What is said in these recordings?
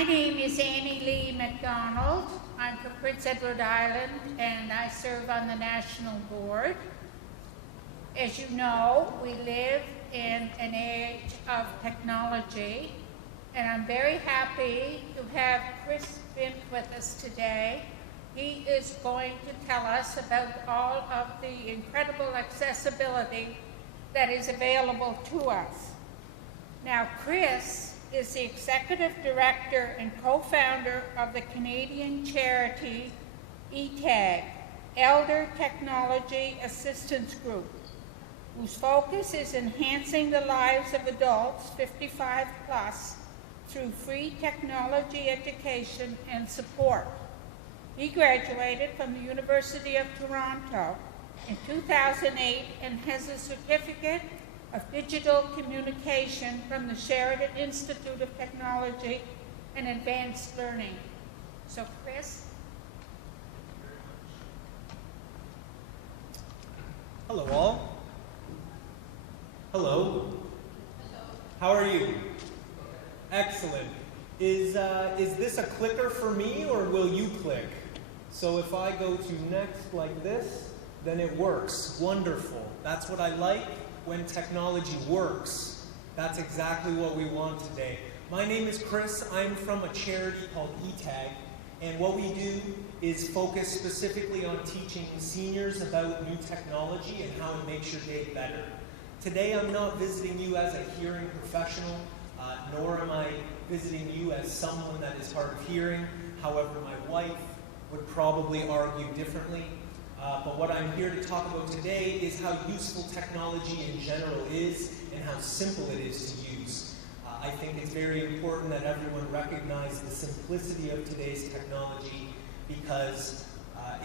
My name is Annie Lee MacDonald. I'm from Prince Edward Island, and I serve on the National Board. As you know, we live in an age of technology, and I'm very happy to have Chris Bint with us today. He is going to tell us about all of the incredible accessibility that is available to us. Now, Chris is the Executive Director and co-founder of the Canadian charity ETAG, Elder Technology Assistance Group, whose focus is enhancing the lives of adults 55 plus through free technology education and support. He graduated from the University of Toronto in 2008 and has a certificate of digital communication from the Sheridan Institute of Technology and Advanced Learning. So, Chris. Hello, all. Hello. How are you? Excellent. Is this a clicker for me, or will you click? So if I go to next like this, then it works. Wonderful. That's what I like when technology works. That's exactly what we want today. My name is Chris. I'm from a charity called ETAG, and what we do is focus specifically on teaching seniors about new technology and how it makes your day better. Today I'm not visiting you as a hearing professional, nor am I visiting you as someone that is hard of hearing. However, my wife would probably argue differently. But what I'm here to talk about today is how useful technology in general is and how simple it is to use. I think it's very important that everyone recognize the simplicity of today's technology because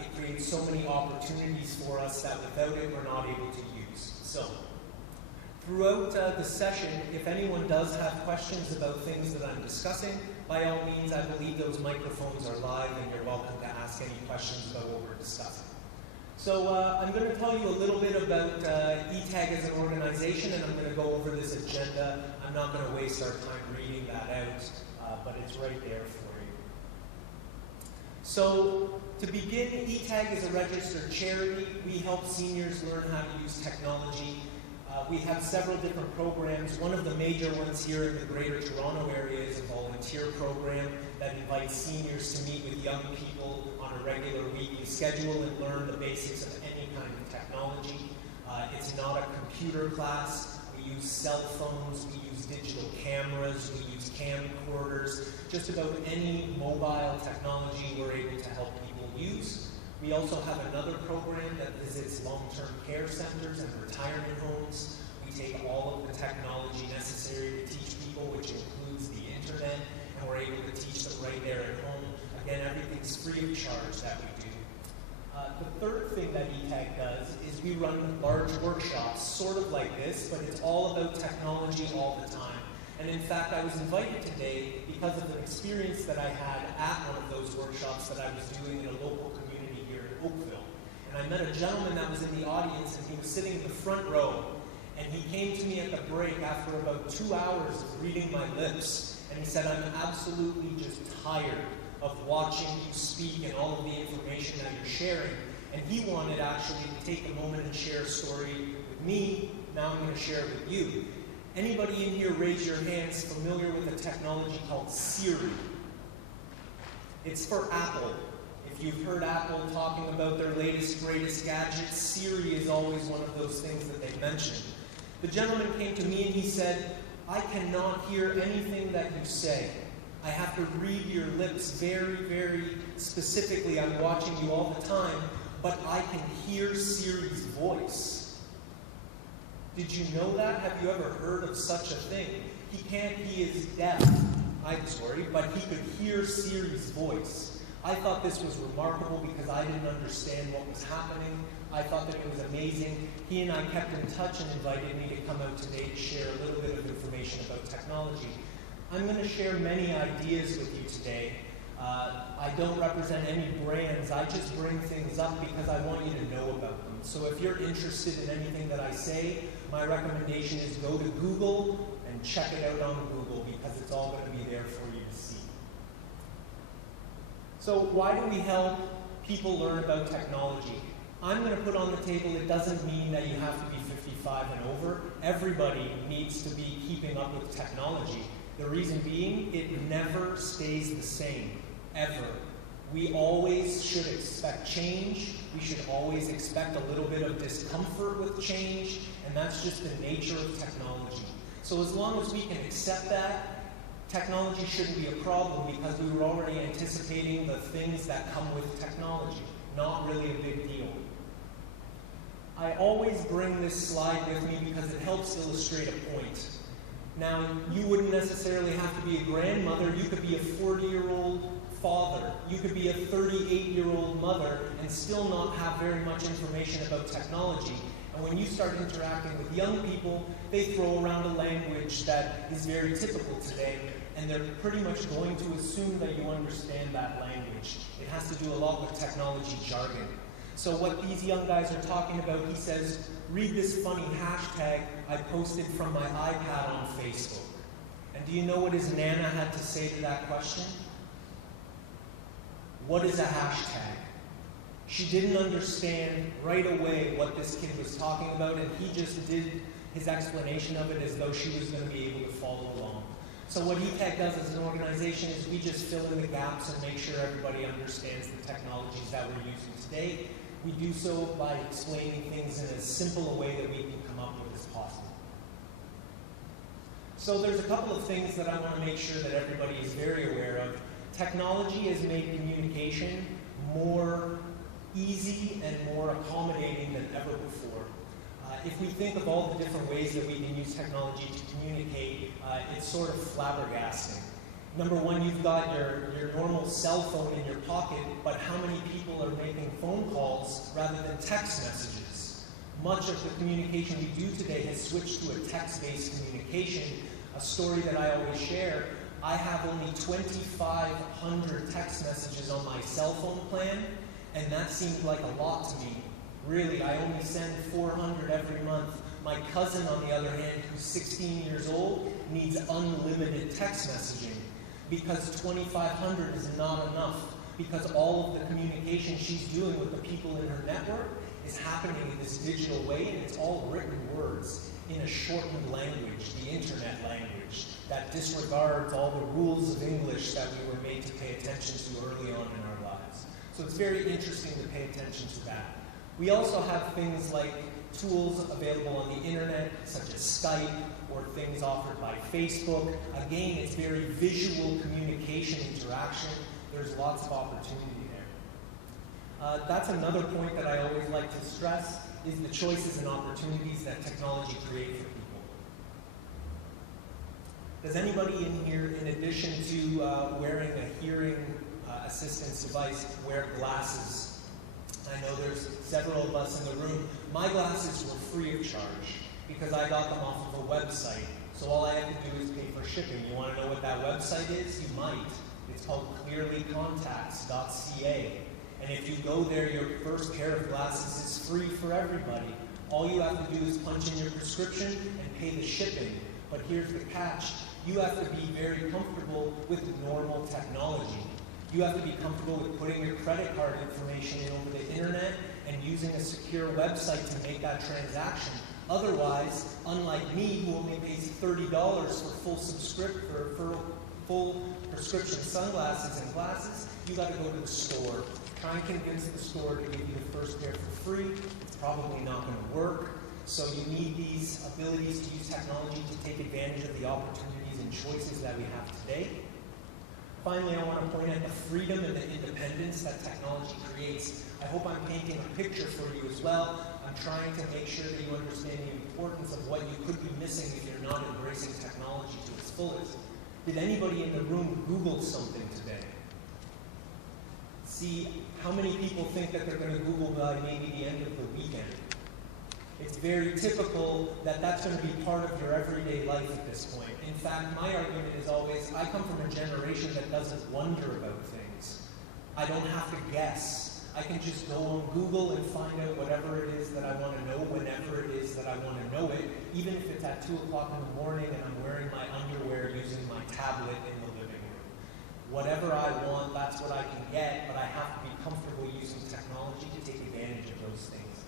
it creates so many opportunities for us that without it we're not able to use. So, throughout the session, if anyone does have questions about things that I'm discussing, by all means, I believe those microphones are live and you're welcome to ask any questions about what we're discussing. So I'm going to tell you a little bit about ETAG as an organization, and I'm going to go over this agenda. I'm not going to waste our time reading that out, but it's right there for you. So to begin, ETAG is a registered charity. We help seniors learn how to use technology. We have several different programs. One of the major ones here in the Greater Toronto area is a volunteer program that invites seniors to meet with young people on a regular weekly schedule and learn the basics of any kind of technology. It's not a computer class. We use cell phones, we use digital cameras, we use camcorders. Just about any mobile technology we're able to help people use. We also have another program that visits long-term care centers and retirement homes. We take all of the technology necessary to teach people, which includes the internet, and we're able to teach them right there at home. Again, everything's free of charge that we do. The third thing that ETAG does is we run large workshops, sort of like this, but it's all about technology all the time. And in fact, I was invited today because of an experience that I had at one of those workshops that I was doing in a local community here in Oakville. And I met a gentleman that was in the audience, and he was sitting in the front row. And he came to me at the break after about 2 hours of reading my lips. And he said, I'm absolutely just tired of watching you speak and all of the information that you're sharing. And he wanted actually to take a moment and share a story with me. Now I'm going to share it with you. Anybody in here raise your hands familiar with a technology called Siri? It's for Apple. If you've heard Apple talking about their latest, greatest gadgets, Siri is always one of those things that they mention. The gentleman came to me and he said, I cannot hear anything that you say. I have to read your lips very, very specifically. I'm watching you all the time, but I can hear Siri's voice. Did you know that? Have you ever heard of such a thing? He is deaf, but he could hear Siri's voice. I thought this was remarkable because I didn't understand what was happening. I thought that it was amazing. He and I kept in touch and invited me to come out today to share a little bit of information about technology. I'm going to share many ideas with you today. I don't represent any brands. I just bring things up because I want you to know about them. So if you're interested in anything that I say, my recommendation is go to Google and check it out on Google because it's all going to be there for you to see. So why do we help people learn about technology? I'm going to put on the table, it doesn't mean that you have to be 55 and over. Everybody needs to be keeping up with technology. The reason being, it never stays the same, ever. We always should expect change. We should always expect a little bit of discomfort with change, and that's just the nature of technology. So as long as we can accept that, technology shouldn't be a problem because we were already anticipating the things that come with technology. Not really a big deal. I always bring this slide with me because it helps illustrate a point. Now, you wouldn't necessarily have to be a grandmother. You could be a 40-year-old father. You could be a 38-year-old mother and still not have very much information about technology. And when you start interacting with young people, they throw around a language that is very typical today, and they're pretty much going to assume that you understand that language. It has to do a lot with technology jargon. So what these young guys are talking about, he says, read this funny hashtag I posted from my iPad on Facebook. And do you know what his Nana had to say to that question? What is a hashtag? She didn't understand right away what this kid was talking about, and he just did his explanation of it as though she was going to be able to follow along. So what eTech does as an organization is we just fill in the gaps and make sure everybody understands the technologies that we're using today. We do so by explaining things in as simple a way that we can come up with as possible. So there's a couple of things that I want to make sure that everybody is very aware of. Technology has made communication more easy and more accommodating than ever before. If we think of all the different ways that we can use technology to communicate, it's sort of flabbergasting. Number one, you've got your normal cell phone in your pocket, but how many people are making phone calls rather than text messages? Much of the communication we do today has switched to a text-based communication. A story that I always share, I have only 2,500 text messages on my cell phone plan, and that seemed like a lot to me. Really, I only send 400 every month. My cousin, on the other hand, who's 16 years old, needs unlimited text messaging because 2,500 is not enough, because all of the communication she's doing with the people in her network is happening in this digital way, and it's all written words in a shortened language, the internet language, that disregards all the rules of English that we were made to pay attention to early on in our lives. So it's very interesting to pay attention to that. We also have things like tools available on the internet, such as Skype, or things offered by Facebook. Again, it's very visual communication interaction. There's lots of opportunity there. That's another point that I always like to stress, is the choices and opportunities that technology creates for people. Does anybody in here, in addition to wearing a hearing assistance device, wear glasses? I know there's several of us in the room. My glasses were free of charge because I got them off of a website. So all I have to do is pay for shipping. You want to know what that website is? You might. It's called clearlycontacts.ca. And if you go there, your first pair of glasses is free for everybody. All you have to do is punch in your prescription and pay the shipping. But here's the catch. You have to be very comfortable with normal technology. You have to be comfortable with putting your credit card information in over the internet and using a secure website to make that transaction. Otherwise, unlike me, who only pays $30 for full prescription sunglasses and glasses, you got to go to the store. Try and convince the store to give you the first pair for free. It's probably not going to work. So you need these abilities to use technology to take advantage of the opportunities and choices that we have today. Finally, I want to point out the freedom and the independence that technology creates. I hope I'm painting a picture for you as well. I'm trying to make sure that you understand the importance of what you could be missing if you're not embracing technology to its fullest. Did anybody in the room Google something today? See, how many people think that they're going to Google by maybe the end of the weekend? It's very typical that that's going to be part of your everyday life at this point. In fact, my argument is always, I come from a generation that doesn't wonder about things. I don't have to guess. I can just go on Google and find out whatever it is that I want to know whenever it is that I want to know it, even if it's at 2 o'clock in the morning and I'm wearing my underwear using my tablet in the living room. Whatever I want, that's what I can get, but I have to be comfortable using technology to take advantage of those things.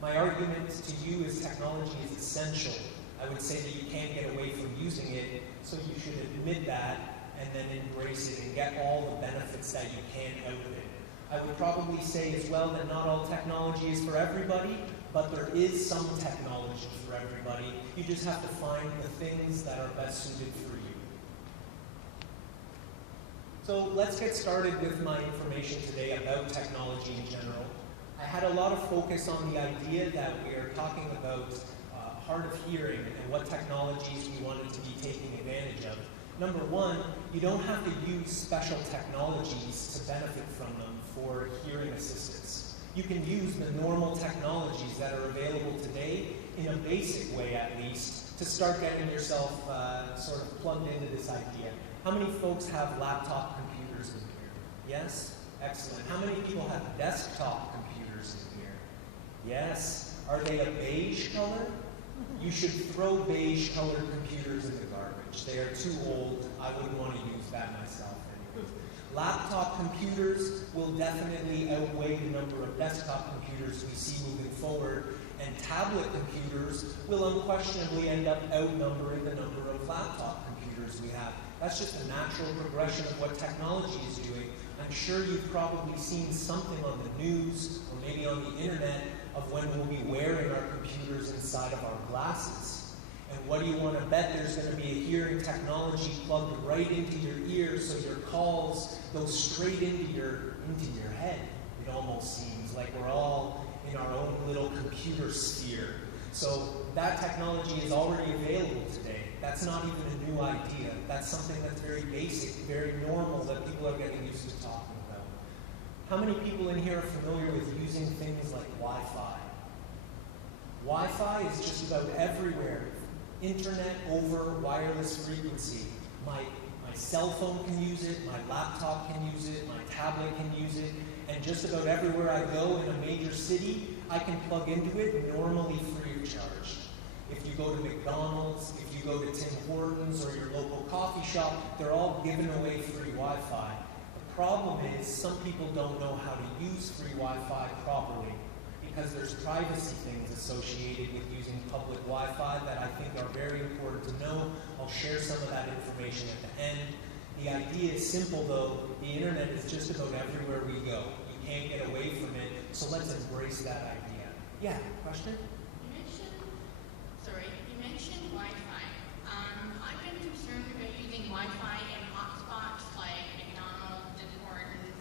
My argument to you is technology is essential. I would say that you can't get away from using it, so you should admit that and then embrace it and get all the benefits that you can out of it. I would probably say as well that not all technology is for everybody, but there is some technology for everybody. You just have to find the things that are best suited for you. So let's get started with my information today about technology in general. I had a lot of focus on the idea that we are talking about hard of hearing and what technologies we wanted to be taking advantage of. Number one, you don't have to use special technologies to benefit from them for hearing assistance. You can use the normal technologies that are available today in a basic way at least to start getting yourself sort of plugged into this idea. How many folks have laptop computers in here? Yes? Excellent. How many people have desktop computers in here? Yes. Are they a beige color? You should throw beige colored computers in the garbage. They are too old. I wouldn't want to use that myself anyway. Laptop computers will definitely outweigh the number of desktop computers we see moving forward, and tablet computers will unquestionably end up outnumbering the number of laptop computers we have. That's just a natural progression of what technology is doing. I'm sure you've probably seen something on the news or maybe on the internet of when we'll be wearing our computers inside of our glasses. And what do you want to bet? There's going to be a hearing technology plugged right into your ear so your calls go straight into your head. It almost seems like we're all in our own little computer sphere. So that technology is already available today. That's not even a new idea. That's something that's very basic, very normal that people are getting used to talking about. How many people in here are familiar with using things like Wi-Fi? Wi-Fi is just about everywhere. Internet over wireless frequency. My cell phone can use it, my laptop can use it, my tablet can use it, and just about everywhere I go in a major city, I can plug into it normally free of charge. If you go to McDonald's, if you go to Tim Hortons or your local coffee shop, they're all giving away free Wi-Fi. The problem is some people don't know how to use free Wi-Fi properly because there's privacy things associated with using public Wi-Fi that I think are very important to know. I'll share some of that information at the end. The idea is simple though. The internet is just about everywhere we go. You can't get away from it, so let's embrace that idea. Yeah, question? You mentioned Wi-Fi. I've been concerned about using Wi-Fi in hotspots like McDonald's, Tim Hortons,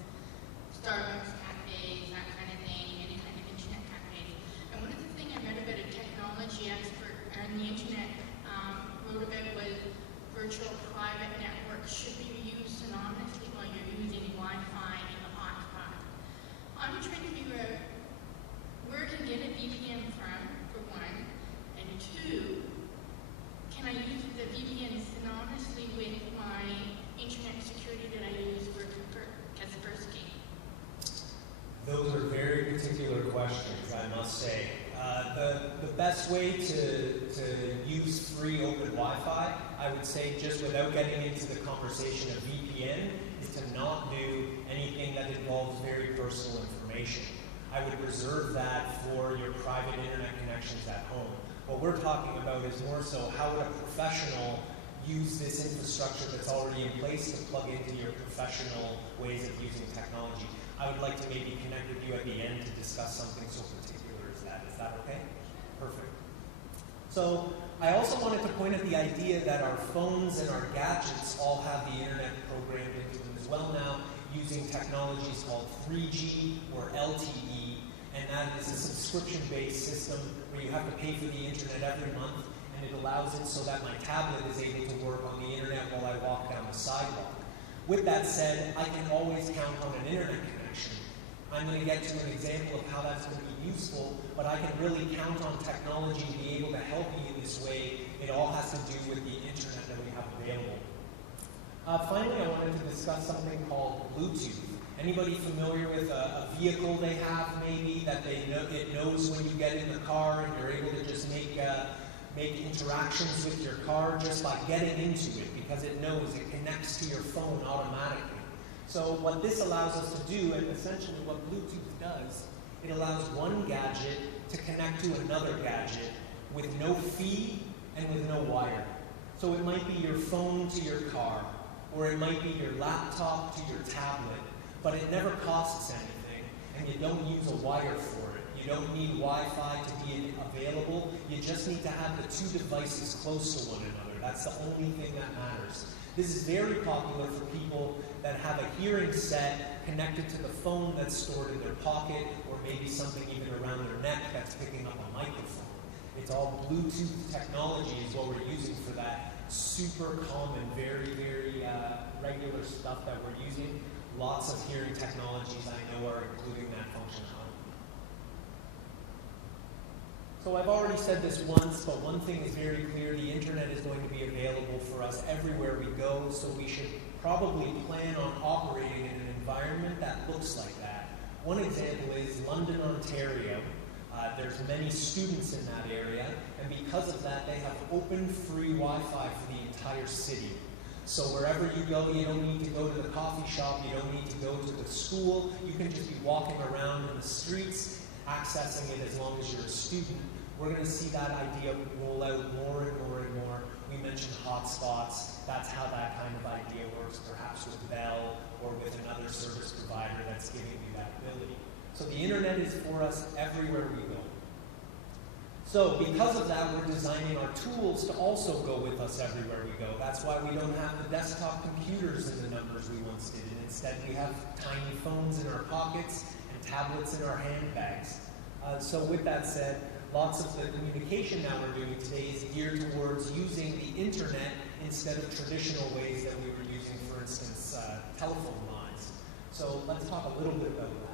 Starbucks cafes, that kind of thing, any kind of internet cafes. And one of the things I read about a technology expert on the internet wrote about was virtual private networks should be used synonymously while you're using Wi-Fi in the hotspot. I'm trying to figure out where to get a VPN from, for one, and two, can I use the VPN synonymously with my internet security that I use for Kaspersky? Those are very particular questions, I must say. The best way to use free open Wi-Fi, I would say just without getting into the conversation of VPN, is to not do anything that involves very personal information. I would reserve that for your private internet connections at home. What we're talking about is more so how would a professional use this infrastructure that's already in place to plug into your professional ways of using technology. I would like to maybe connect with you at the end to discuss something so particular as that. Is that okay? Perfect. So I also wanted to point at the idea that our phones and our gadgets all have the internet programmed into them as well now, using technologies called 3G or LTE, and that is a subscription-based system where you have to pay for the internet every month, and it allows it so that my tablet is able to work on the internet while I walk down the sidewalk. With that said, I can always count on an internet connection. I'm going to get to an example of how that's going to be useful, but I can really count on technology to be able to help me in this way. It all has to do with the internet that we have available. Finally, I wanted to discuss something called Bluetooth. Anybody familiar with a vehicle they have maybe that it knows when you get in the car and you're able to just make interactions with your car just by getting into it because it knows it connects to your phone automatically. So what this allows us to do, and essentially what Bluetooth does, it allows one gadget to connect to another gadget with no fee and with no wire. So it might be your phone to your car, or it might be your laptop to your tablet, but it never costs anything, and you don't use a wire for it. You don't need Wi-Fi to be available. You just need to have the two devices close to one another. That's the only thing that matters. This is very popular for people that have a hearing set connected to the phone that's stored in their pocket, or maybe something even around their neck that's picking up a microphone. It's all Bluetooth technology is what we're using for that super common, very, very regular stuff that we're using. Lots of hearing technologies I know are including that functionality. So I've already said this once, but one thing is very clear: the internet is going to be available for us everywhere we go, so we should probably plan on operating in an environment that looks like that. One example is London, Ontario. There's many students in that area, and because of that, they have open, free Wi-Fi for the entire city. So wherever you go, you don't need to go to the coffee shop, you don't need to go to the school, you can just be walking around in the streets, accessing it as long as you're a student. We're going to see that idea roll out more and more and more. We mentioned hotspots. That's how that kind of idea works, perhaps with Bell or with another service provider that's giving you that ability. So the internet is for us everywhere we go. So because of that, we're designing our tools to also go with us everywhere we go. That's why we don't have the desktop computers in the numbers we once did. And instead, we have tiny phones in our pockets and tablets in our handbags. So with that said, lots of the communication that we're doing today is geared towards using the internet instead of traditional ways that we were using, for instance, telephone lines. So let's talk a little bit about that.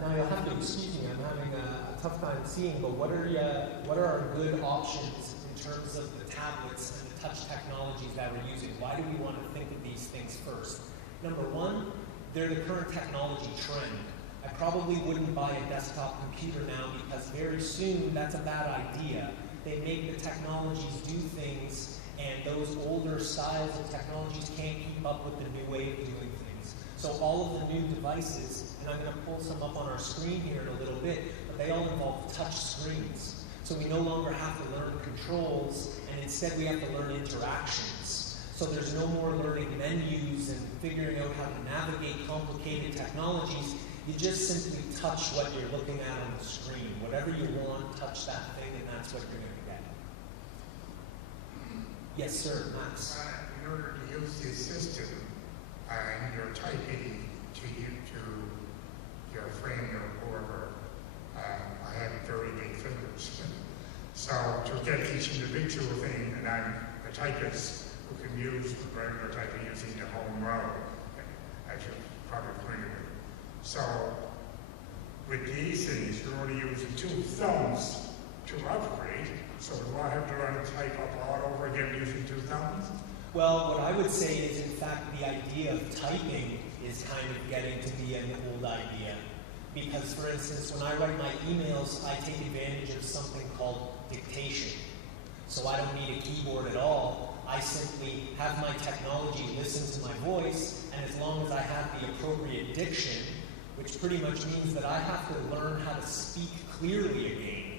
Now you'll have to excuse me, I'm having a tough time seeing, but what are our good options in terms of the tablets and the touch technologies that we're using? Why do we want to think of these things first? Number one, they're the current technology trend. I probably wouldn't buy a desktop computer now because very soon that's a bad idea. They make the technologies do things, and those older styles of technologies can't keep up with the new way of doing things. So all of the new devices, and I'm going to pull some up on our screen here in a little bit, but they all involve touch screens. So we no longer have to learn controls, and instead we have to learn interactions. So there's no more learning menus and figuring out how to navigate complicated technologies. You just simply touch what you're looking at on the screen. Whatever you want, touch that thing, and that's what you're going to get. Yes, sir, Max. In order to use this system, and you're typing to your friend or whoever, I have very big fingers. So to get each individual thing, and I'm a typist who can use regular typing using the home row, as you're probably familiar with. So with these things, you're only using two thumbs to upgrade. So do I have to learn to type up all over again using two thumbs? Well, what I would say is, in fact, the idea of typing is kind of getting to be an old idea. Because, for instance, when I write my emails, I take advantage of something called dictation. So I don't need a keyboard at all. I simply have my technology listen to my voice, and as long as I have the appropriate diction, which pretty much means that I have to learn how to speak clearly again,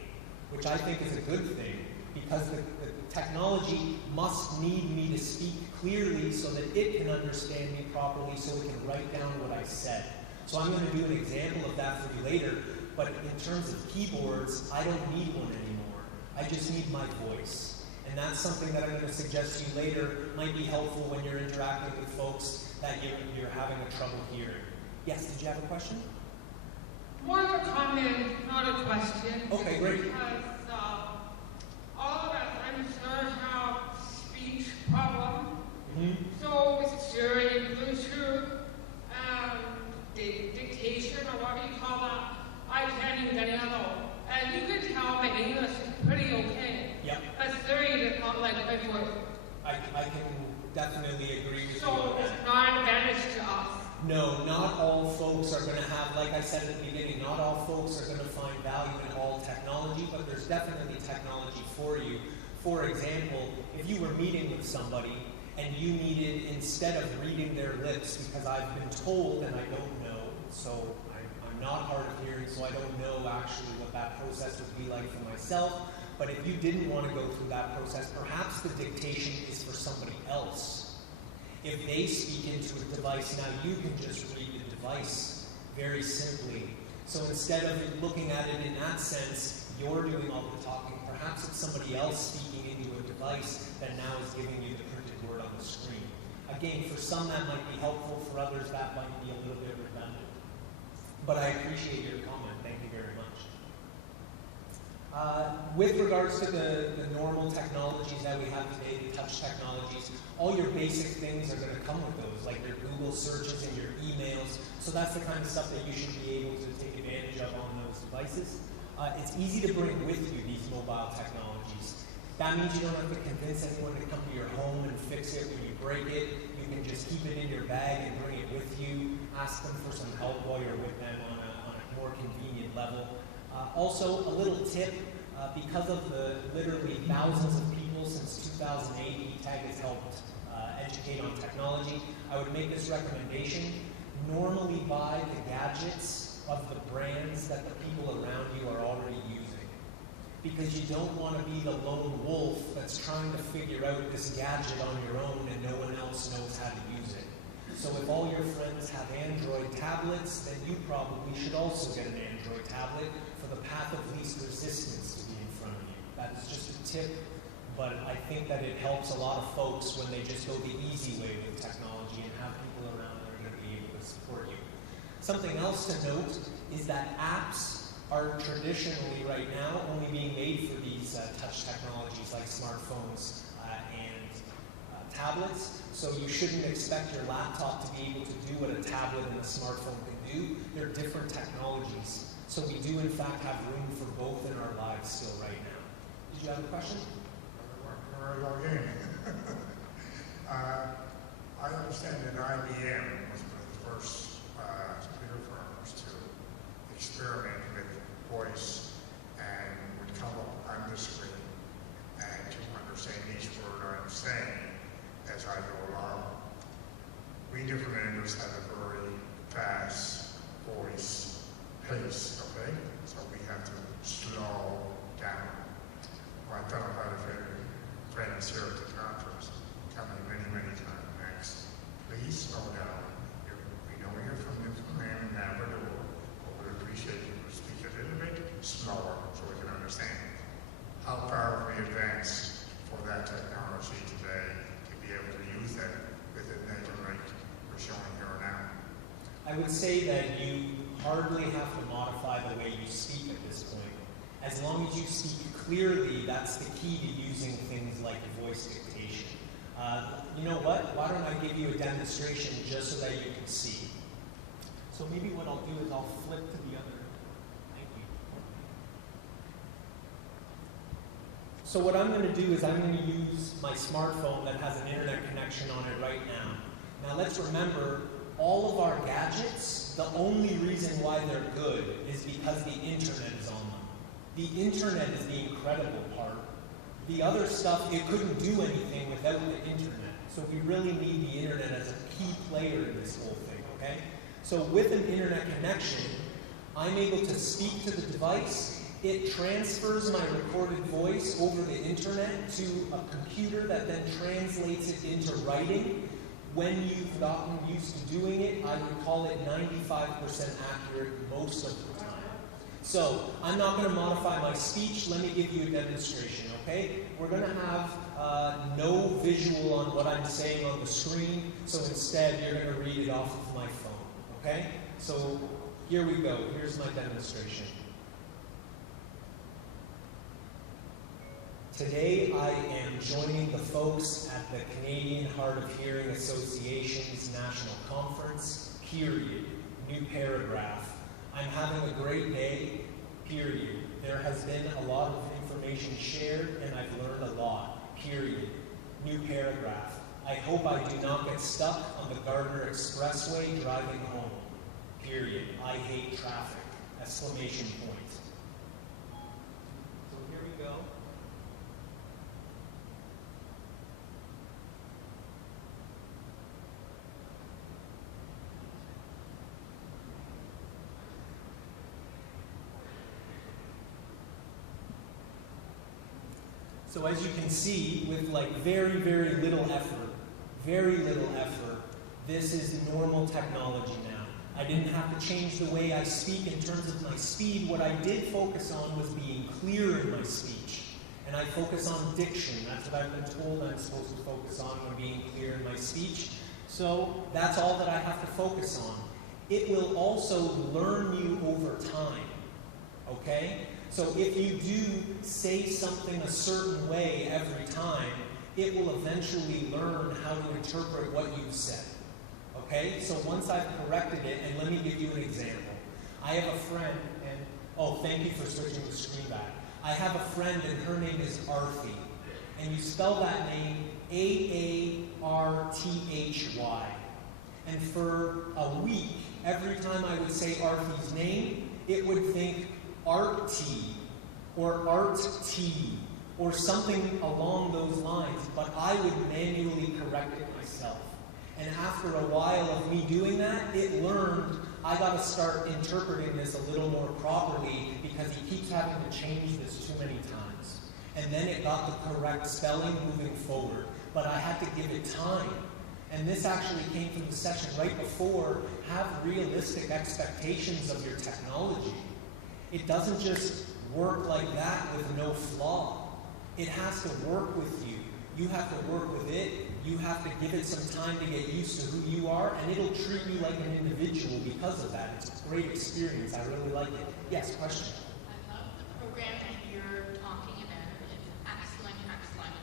which I think is a good thing, because the technology must need me to speak clearly so that it can understand me properly, so it can write down what I said. So I'm going to do an example of that for you later, but in terms of keyboards, I don't need one anymore. I just need my voice. And that's something that I'm going to suggest to you later might be helpful when you're interacting with folks that you're having a trouble hearing. Yes, did you have a question? More of a comment, not a question. Okay, great. Because all of us, I'm sure, have speech problems. Mm-hmm. So with Siri, Bluetooth, dictation, or whatever you call that, I can't even get it out. And you can tell my English is pretty okay. Yep. But Siri is not like my voice. I can definitely agree with you. So it's not an advantage to us. No, not all folks are going to have, like I said at the beginning, not all folks are going to find value in all technology, but there's definitely technology for you. For example, if you were meeting with somebody and you needed, instead of reading their lips, because I've been told and I don't know, so I'm not hard of hearing, so I don't know actually what that process would be like for myself, but if you didn't want to go through that process, perhaps the dictation is for somebody else. If they speak into a device, now you can just read the device very simply. So instead of looking at it in that sense, you're doing all the talking. Perhaps it's somebody else speaking into a device that now is giving you the printed word on the screen. Again, for some that might be helpful, for others that might be a little bit redundant. But I appreciate your comment. Thank you very much. With regards to the normal technologies that we have today, the touch technologies, all your basic things are going to come with those, like your Google searches and your emails. So that's the kind of stuff that you should be able to take advantage of on those devices. It's easy to bring with you these mobile technologies. That means you don't have to convince anyone to come to your home and fix it when you break it. You can just keep it in your bag and bring it with you. Ask them for some help while you're with them on a more convenient level. Also, a little tip, because of the literally thousands of people since 2008 eTag has helped educate on technology, I would make this recommendation. Normally buy the gadgets of the brands that the people around you are already using. Because you don't want to be the lone wolf that's trying to figure out this gadget on your own and no one else knows how to use it. So if all your friends have Android tablets, then you probably should also get an Android tablet for the path of least resistance to be in front of you. That is just a tip, but I think that it helps a lot of folks when they just go the easy way with technology and have people around that are going to be able to support you. Something else to note is that apps are traditionally right now only being made for these touch technologies like smartphones and tablets. So you shouldn't expect your laptop to be able to do what a tablet and a smartphone can do. They're different technologies. So we do in fact have room for both in our lives still right now. Did you have a question? I understand that IBM was one of the first computer firms to experiment with voice and would come up on the screen and to understand each word I'm saying as I go along. We different have a very fast voice pace, okay? So we have to slow down. Well, I thought about a friends here at the conference coming many times next. Please slow down. We know you're from Newfoundland and Labrador, but we appreciate you to speak a little bit slower so we can understand. How far have we advanced for that technology today to be able to use that with the native rate we're showing here now? I would say that you hardly have to modify the way you speak at this point. As long as you speak clearly, that's the key to using things like voice dictation. You know what? Why don't I give you a demonstration just so that you can see? So maybe what I'll do is I'll flip to the other. Thank you. So what I'm going to do is I'm going to use my smartphone that has an internet connection on it right now. Now let's remember, all of our gadgets, the only reason why they're good is because the internet is on them. The internet is the incredible part. The other stuff, it couldn't do anything without the internet. So we really need the internet as a key player in this whole thing, okay? So with an internet connection, I'm able to speak to the device. It transfers my recorded voice over the internet to a computer that then translates it into writing. When you've gotten used to doing it, I would call it 95% accurate most of the time. So, I'm not going to modify my speech. Let me give you a demonstration, okay? We're going to have no visual on what I'm saying on the screen, so instead you're going to read it off of my phone, okay? So, here we go. Here's my demonstration. Today I am joining the folks at the Canadian Hard of Hearing Association's National Conference, period. New paragraph. I'm having a great day, period. There has been a lot of information shared and I've learned a lot, period. New paragraph. I hope I do not get stuck on the Gardner Expressway driving home, period. I hate traffic, exclamation point. So here we go. So as you can see, with like very, very little effort, this is normal technology now. I didn't have to change the way I speak in terms of my speed. What I did focus on was being clear in my speech. And I focus on diction. That's what I've been told I'm supposed to focus on when being clear in my speech. So that's all that I have to focus on. It will also learn you over time. Okay? So if you do say something a certain way every time, it will eventually learn how to interpret what you've said. Okay? So once I've corrected it, and let me give you an example. I have a friend, and oh, thank you for switching the screen back. I have a friend, and her name is Arthy. And you spell that name A-A-R-T-H-Y. And for a week, every time I would say Arthy's name, it would think Art-T or Art-T or something along those lines, but I would manually correct it myself. And after a while of me doing that, it learned I got to start interpreting this a little more properly because he keeps having to change this too many times. And then it got the correct spelling moving forward, but I had to give it time. And this actually came from the session right before. Have realistic expectations of your technology. It doesn't just work like that with no flaw. It has to work with you. You have to work with it. You have to give it some time to get used to who you are, and it'll treat you like an individual because of that. It's a great experience. I really like it. Yes, question? I love the program that you're talking about. It's excellent, excellent.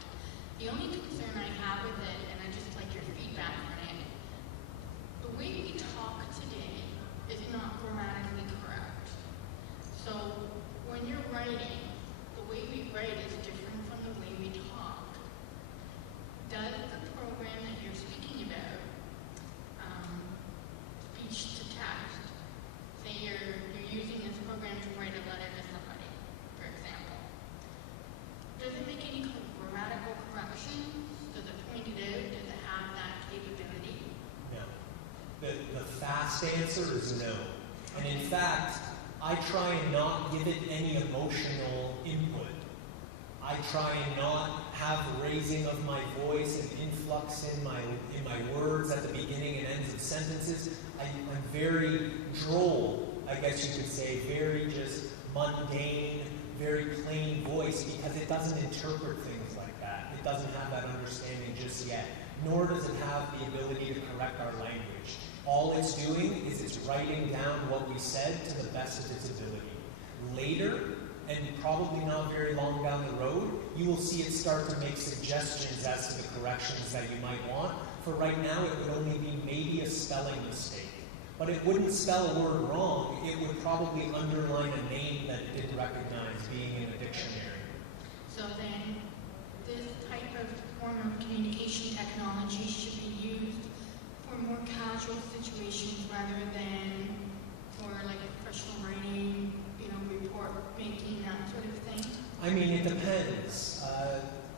The only concern I have with it, and I just like your feedback on it, the way we talk today is not grammatically correct. So when you're writing, the way we write is different from the way we talk. Does the program that you're speaking about, speech to text, say you're using this program to write a letter to somebody, for example, does it make any grammatical corrections? Does it point it out? Does it have that capability? No. The fast answer is no. And in fact, I try and not give it any emotional input. I try and not have raising of my voice and influx in my words at the beginning and ends of sentences. I'm very droll, I guess you could say, very just mundane, very plain voice because it doesn't interpret things like that. It doesn't have that understanding just yet, nor does it have the ability to correct our language. All it's doing is it's writing down what we said to the best of its ability. Later, and probably not very long down the road, you will see it start to make suggestions as to the corrections that you might want. For right now, it would only be maybe a spelling mistake. But it wouldn't spell a word wrong. It would probably underline a name that it didn't recognize being in a dictionary. So then, this type of form of communication technology should be used for more casual situations rather than for like professional writing, report making, that sort of thing? I mean, it depends.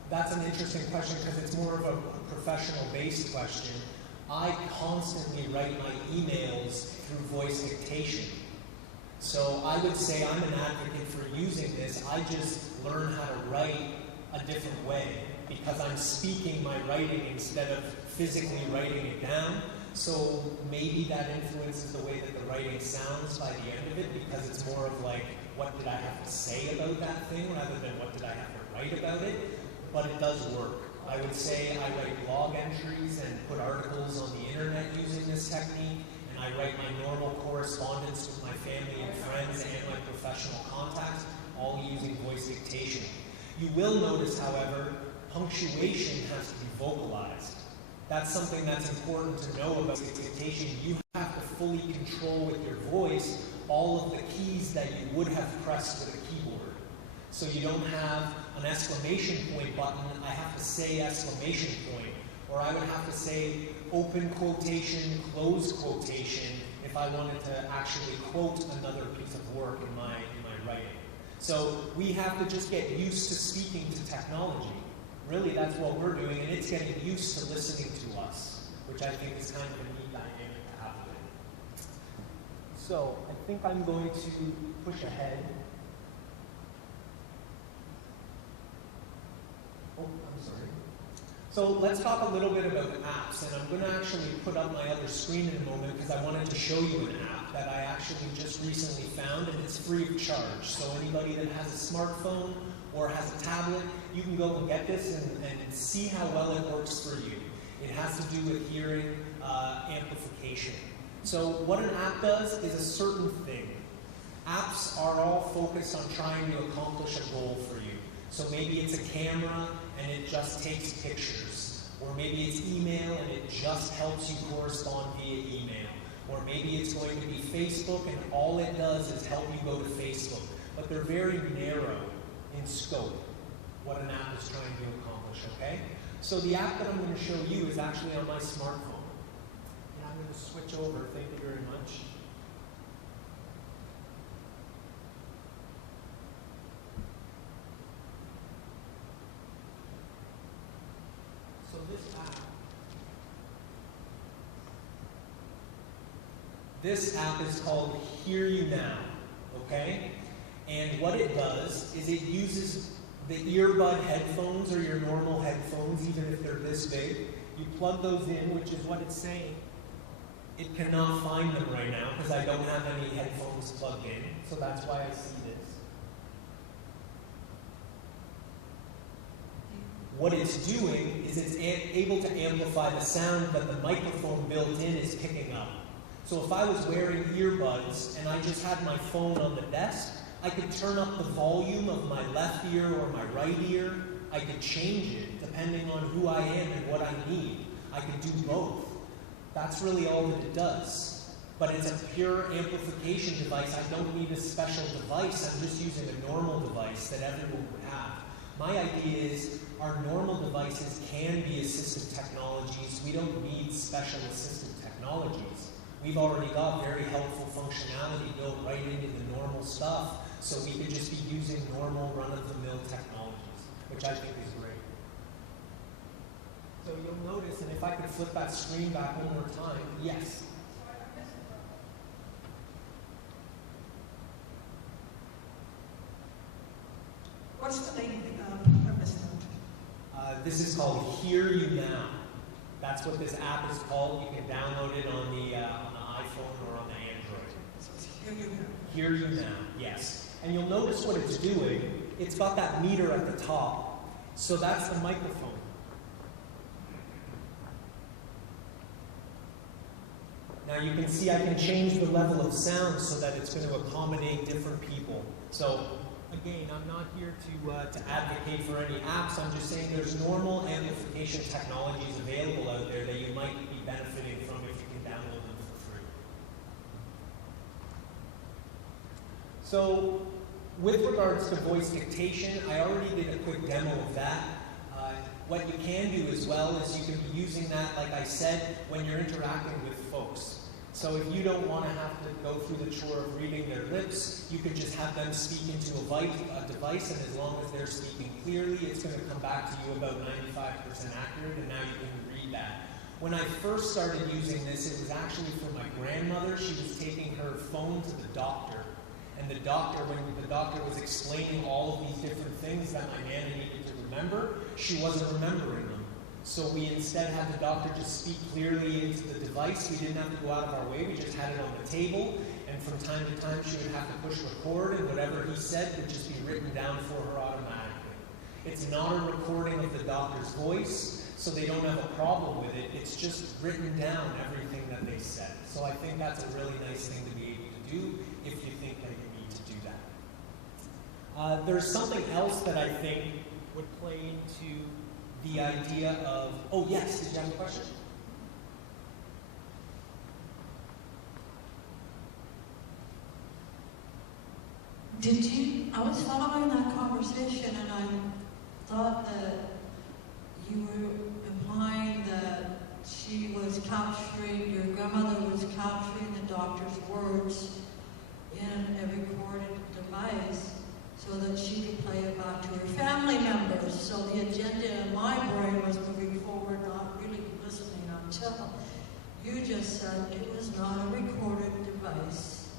That's an interesting question because it's more of a professional-based question. I constantly write my emails through voice dictation. So I would say I'm an advocate for using this. I just learn how to write a different way because I'm speaking my writing instead of physically writing it down. So maybe that influences the way that the writing sounds by the end of it because it's more of like, what did I have to say about that thing rather than what did I have to write about it? But it does work. I would say I write blog entries and put articles on the internet using this technique, and I write my normal correspondence with my family and friends and my professional contacts, all using voice dictation. You will notice, however, punctuation has to be vocalized. That's something that's important to know about dictation. You have to fully control with your voice all of the keys that you would have pressed with a keyboard. So you don't have an exclamation point button, I have to say exclamation point. Or I would have to say open quotation, close quotation, if I wanted to actually quote another piece of work in my writing. So we have to just get used to speaking to technology. Really, that's what we're doing, and it's getting used to listening to us, which I think is kind of a neat dynamic to have with it. So I think I'm going to push ahead. So let's talk a little bit about apps, and I'm going to actually put up my other screen in a moment because I wanted to show you an app that I actually just recently found, and it's free of charge. So anybody that has a smartphone or has a tablet, you can go and get this and see how well it works for you. It has to do with hearing amplification. So what an app does is a certain thing. Apps are all focused on trying to accomplish a goal for you. So maybe it's a camera and it just takes pictures. Or maybe it's email and it just helps you correspond via email. Or maybe it's going to be Facebook and all it does is help you go to Facebook. But they're very narrow in scope, what an app is trying to accomplish, okay? So the app that I'm going to show you is actually on my smartphone. And I'm going to switch over, thank you very much. So this app is called Hear You Now, okay? And what it does is it uses the earbud headphones or your normal headphones, even if they're this big. You plug those in, which is what it's saying. It cannot find them right now because I don't have any headphones plugged in, so that's why I see this. What it's doing is it's able to amplify the sound that the microphone built in is picking up. So if I was wearing earbuds and I just had my phone on the desk, I could turn up the volume of my left ear or my right ear. I could change it depending on who I am and what I need. I could do both. That's really all that it does. But it's a pure amplification device. I don't need a special device. I'm just using a normal device that everyone would have. My idea is our normal devices can be assistive technologies. We don't need special assistive technologies. We've already got very helpful functionality built right into the normal stuff, so we could just be using normal run-of-the-mill technologies, which I think is great. So you'll notice, and if I could flip that screen back one more time, yes? What's the name of this app? This is called Hear You Now. That's what this app is called. You can download it on the iPhone or on the Android. So it's Hear You Now. Hear You Now, yes. And you'll notice what it's doing. It's got that meter at the top. So that's the microphone. Now you can see I can change the level of sound so that it's going to accommodate different people. So again, I'm not here to advocate for any apps. I'm just saying there's normal amplification technologies available out there that you might be benefiting from if you can download them for free. So with regards to voice dictation, I already did a quick demo of that. What you can do as well is you can be using that, like I said, when you're interacting with folks. So if you don't want to have to go through the chore of reading their lips, you can just have them speak into a device, and as long as they're speaking clearly, it's going to come back to you about 95% accurate, and now you can read that. When I first started using this, it was actually for my grandmother. She was taking her phone to the doctor, and the doctor, when the doctor was explaining all of these different things that my nana needed to remember, she wasn't remembering them. So we instead had the doctor just speak clearly into the device. We didn't have to go out of our way. We just had it on the table. And from time to time, she would have to push record, and whatever he said would just be written down for her automatically. It's not a recording of the doctor's voice, so they don't have a problem with it. It's just written down everything that they said. So I think that's a really nice thing to be able to do if you think that you need to do that. There's something else that I think would play into the idea of, oh yes, did you have a question? Did you, I was following that conversation and I thought that you were implying that she was capturing, your grandmother was capturing the doctor's words in a recorded device so that she could play it back to her family members. So the agenda in my brain was moving forward, not really listening until you just said it was not a recorded device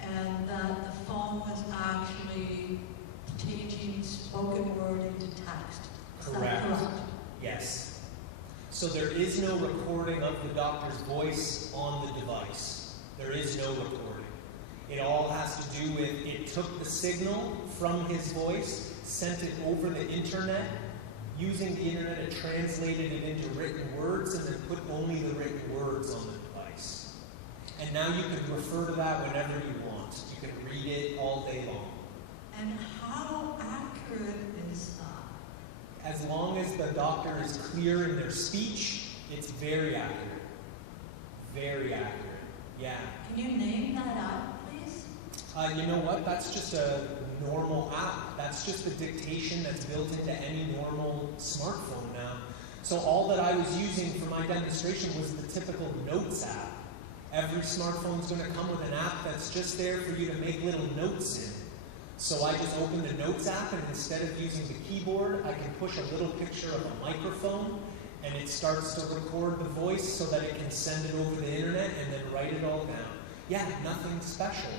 and that the phone was actually changing spoken word into text. Is that correct? Yes. So there is no recording of the doctor's voice on the device. There is no recording. It all has to do with, it took the signal from his voice, sent it over the internet. Using the internet, it translated it into written words and then put only the written words on the device. And now you can refer to that whenever you want. You can read it all day long. And how accurate is that? As long as the doctor is clear in their speech, it's very accurate. Very accurate. Yeah. Can you name that app, please? You know what? That's just a normal app. That's just a dictation that's built into any normal smartphone now. So all that I was using for my demonstration was the typical Notes app. Every smartphone is going to come with an app that's just there for you to make little notes in. So I just opened the Notes app, and instead of using the keyboard, I can push a little picture of a microphone, and it starts to record the voice so that it can send it over the internet and then write it all down. Yeah, nothing special.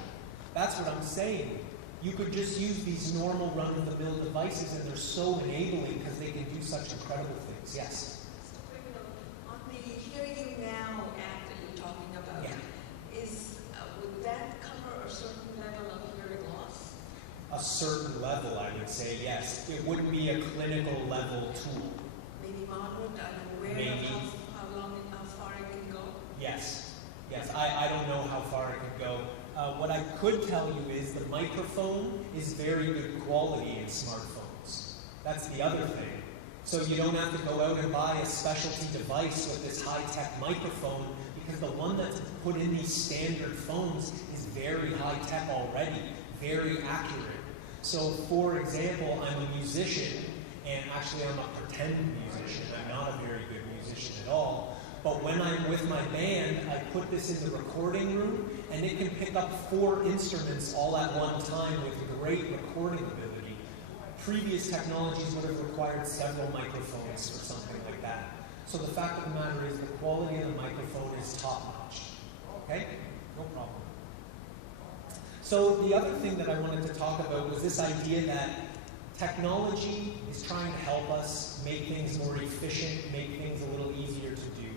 That's what I'm saying. You could just use these normal run-of-the-mill devices, and they're so enabling because they can do such incredible things. Yes? On the Hear You Now app that you're talking about, would that cover a certain level of hearing loss? A certain level, I would say, yes. It wouldn't be a clinical level tool. Maybe moderate, unaware Maybe. of how far it can go? Yes. Yes, I don't know how far it could go. What I could tell you is the microphone is very good quality in smartphones. That's the other thing. So you don't have to go out and buy a specialty device with this high-tech microphone, because the one that's put in these standard phones is very high-tech already, very accurate. So for example, I'm a musician, and actually I'm a pretend musician. I'm not a very good musician at all. But when I'm with my band, I put this in the recording room, and it can pick up 4 instruments all at one time with great recording ability. Previous technologies would have required several microphones for something like that. So the fact of the matter is the quality of the microphone is top-notch. Okay? No problem. So the other thing that I wanted to talk about was this idea that technology is trying to help us make things more efficient, make things a little easier to do.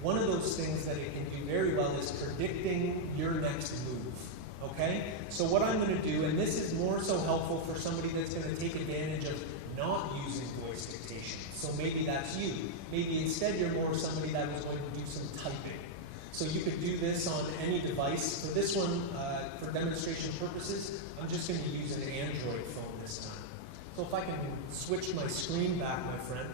One of those things that it can do very well is predicting your next move, okay? So what I'm going to do, and this is more so helpful for somebody that's going to take advantage of not using voice dictation. So maybe that's you. Maybe instead you're more somebody that was going to do some typing. So you could do this on any device. For this one, for demonstration purposes, I'm just going to use an Android phone this time. So if I can switch my screen back, my friend.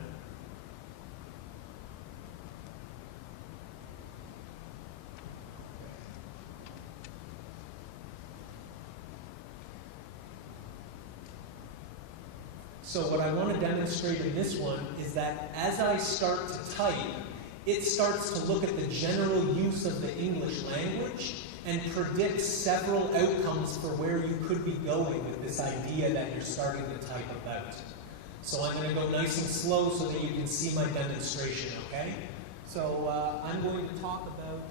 So what I want to demonstrate in this one is that as I start to type, it starts to look at the general use of the English language and predict several outcomes for where you could be going with this idea that you're starting to type about. So I'm going to go nice and slow so that you can see my demonstration, okay? So I'm going to talk about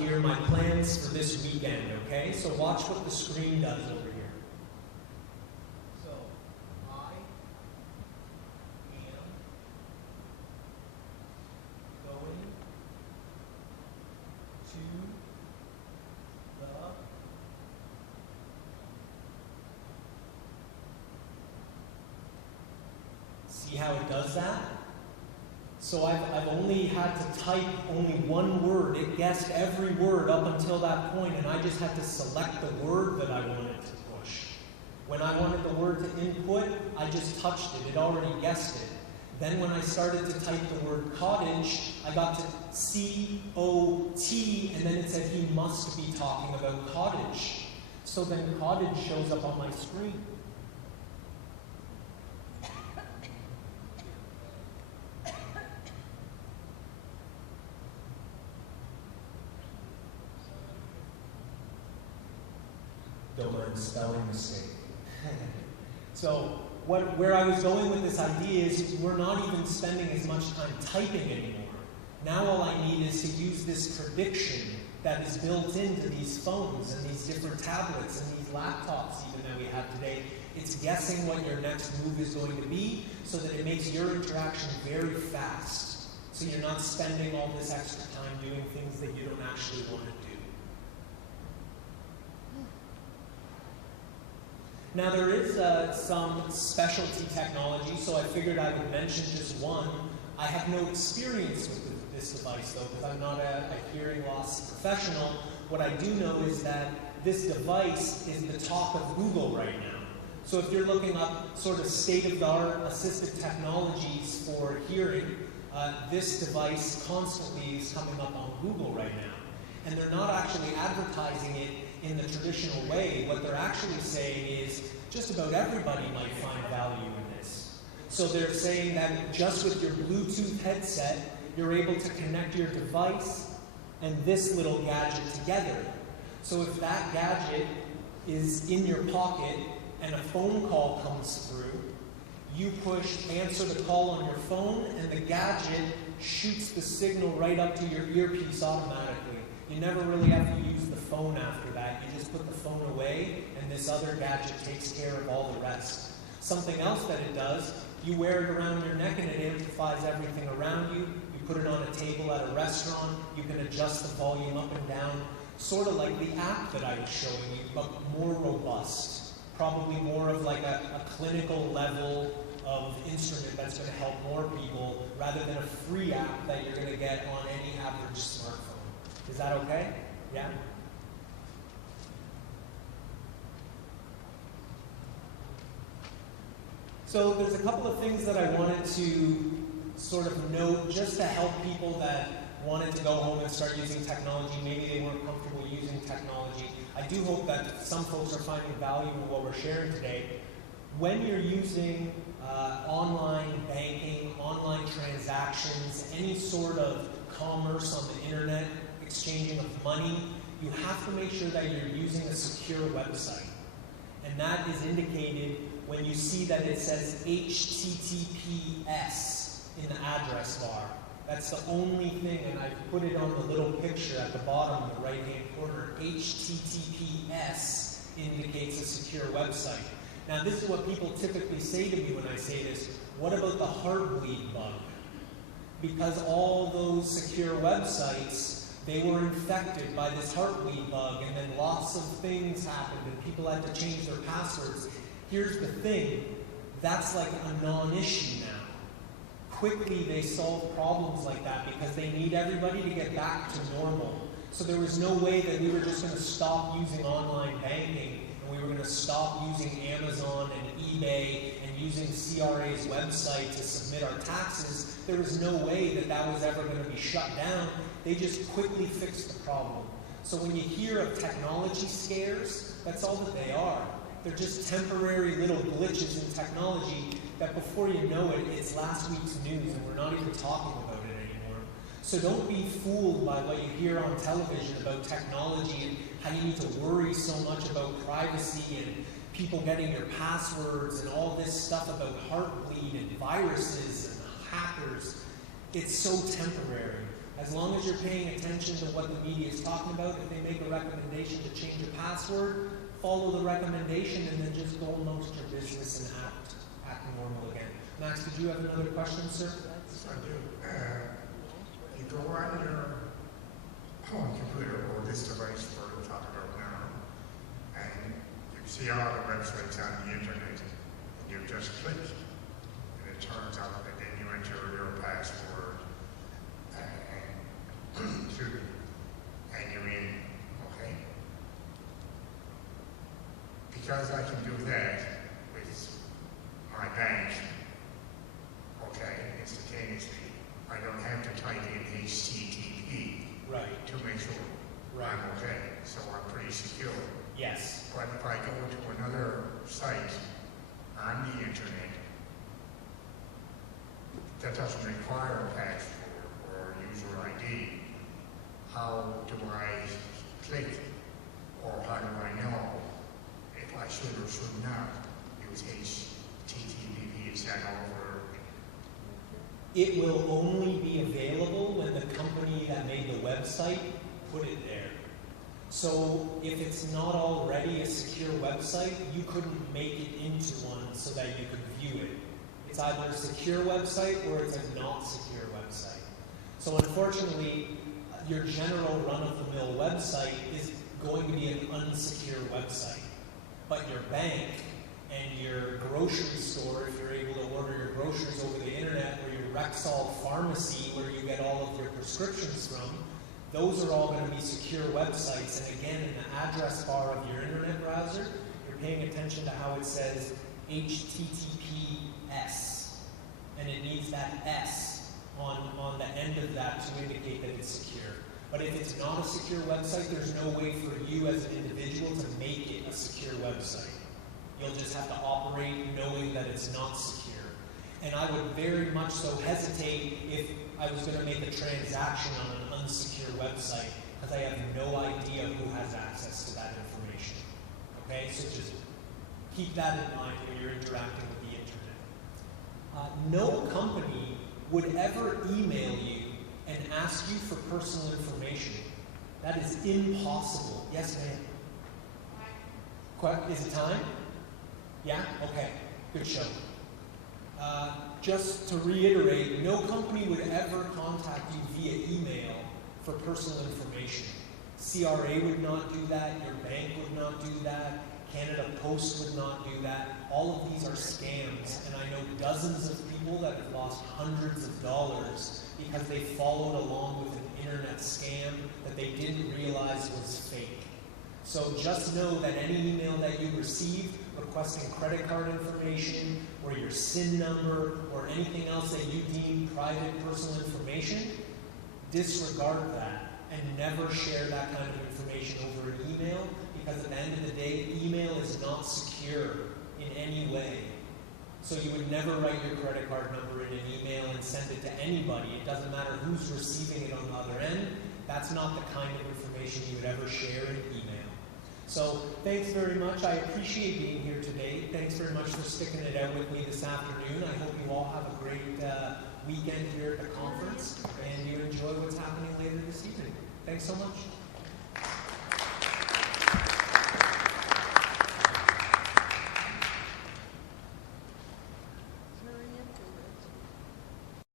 here my plans for this weekend, okay? So watch what the screen does over here. So, I am going to the see how it does that? So I've only had to type only one word. It guessed every word up until that point, and I just had to select the word that I wanted to push. When I wanted the word to input, I just touched it. It already guessed it. Then when I started to type the word cottage, I got to C-O-T, and then it said he must be talking about cottage. So then cottage shows up on my screen. Don't mind spelling mistake. So where I was going with this idea is we're not even spending as much time typing anymore. Now all I need is to use this prediction that is built into these phones and these different tablets and these laptops even that we have today. It's guessing what your next move is going to be so that it makes your interaction very fast. So you're not spending all this extra time doing things that you don't actually want to do. Now there is some specialty technology, so I figured I would mention just one. I have no experience with this device though, because I'm not a hearing loss professional. What I do know is that this device is the talk of Google right now. So if you're looking up sort of state-of-the-art assistive technologies for hearing, this device constantly is coming up on Google right now. And they're not actually advertising it in the traditional way. What they're actually saying is just about everybody might find value in this. So they're saying that just with your Bluetooth headset, you're able to connect your device and this little gadget together. So if that gadget is in your pocket and a phone call comes through, you push answer the call on your phone and the gadget shoots the signal right up to your earpiece automatically. You never really have to use the phone after that. You just put the phone away and this other gadget takes care of all the rest. Something else that it does, you wear it around your neck and it amplifies everything around you. You put it on a table at a restaurant. You can adjust the volume up and down, sort of like the app that I was showing you, but more robust. Probably more of like a clinical level of instrument that's going to help more people rather than a free app that you're going to get on any average smartphone. Is that okay? Yeah? So there's a couple of things that I wanted to sort of note just to help people that wanted to go home and start using technology. Maybe they weren't comfortable using technology. I do hope that some folks are finding value in what we're sharing today. When you're using online banking, online transactions, any sort of commerce on the internet, exchanging of money, you have to make sure that you're using a secure website. And that is indicated when you see that it says HTTPS in the address bar. That's the only thing, and I've put it on the little picture at the bottom in the right-hand corner. HTTPS indicates a secure website. Now, this is what people typically say to me when I say this. What about the heartbleed bug? Because all those secure websites, they were infected by this heartbleed bug, and then lots of things happened, and people had to change their passwords. Here's the thing. That's like a non-issue now. Quickly, they solve problems like that because they need everybody to get back to normal. So there was no way that we were just going to stop using online banking and we were going to stop using Amazon and eBay and using CRA's website to submit our taxes. There was no way that that was ever going to be shut down. They just quickly fixed the problem. So when you hear of technology scares, that's all that they are. They're just temporary little glitches in technology that before you know it, it's last week's news and we're not even talking about it anymore. So don't be fooled by what you hear on television about technology and how you need to worry so much about privacy and people getting your passwords and all this stuff about heartbleed and viruses and hackers. It's so temporary. As long as you're paying attention to what the media is talking about, if they make a recommendation to change your password, follow the recommendation and then just go amongst your business and act normal again. Max, did you have another question, sir? Yes, I do. You go on your home computer or this device we're talking about now, and you see all the websites on the internet, and you just click, and it turns out that then you enter your password, and you're in, okay? Because I can do that with my bank, okay, instantaneously, I don't have to type in HTTP to make sure I'm okay. So I'm pretty secure. Yes. But if I go to another site on the internet that doesn't require a password or user ID, how do I click, or how do I know if I should or should not use HTTP? Is that over? It will only be available when the company that made the website put it there. So if it's not already a secure website, you couldn't make it into one so that you could view it. It's either a secure website or it's a not secure website. So unfortunately, your general run-of-the-mill website is going to be an unsecure website. But your bank and your grocery store, if you're able to order your groceries over the internet, or your Rexall pharmacy where you get all of your prescriptions from, those are all going to be secure websites. And again, in the address bar of your internet browser, you're paying attention to how it says HTTPS. And it needs that S on the end of that to indicate that it's secure. But if it's not a secure website, there's no way for you as an individual to make it a secure website. You'll just have to operate knowing that it's not secure. And I would very much so hesitate if I was going to make a transaction on an unsecure website, because I have no idea who has access to that information. Okay, so just keep that in mind when you're interacting with the internet. No company would ever email you and ask you for personal information. That is impossible. Yes, ma'am? Is it time? Yeah? Okay. Good show. Just to reiterate, no company would ever contact you via email for personal information. CRA would not do that. Your bank would not do that. Canada Post would not do that. All of these are scams, and I know dozens of people that have lost hundreds of dollars because they followed along with an internet scam that they didn't realize was fake. So just know that any email that you receive requesting credit card information or your SIN number or anything else that you deem private personal information, disregard that and never share that kind of information over an email, because at the end of the day, email is not secure in any way. So you would never write your credit card number in an email and send it to anybody. It doesn't matter who's receiving it on the other end. That's not the kind of information you would ever share in email. So thanks very much. I appreciate being here today. Thanks very much for sticking it out with me this afternoon. I hope you all have a great weekend here at the conference and you enjoy what's happening later this evening. Thanks so much.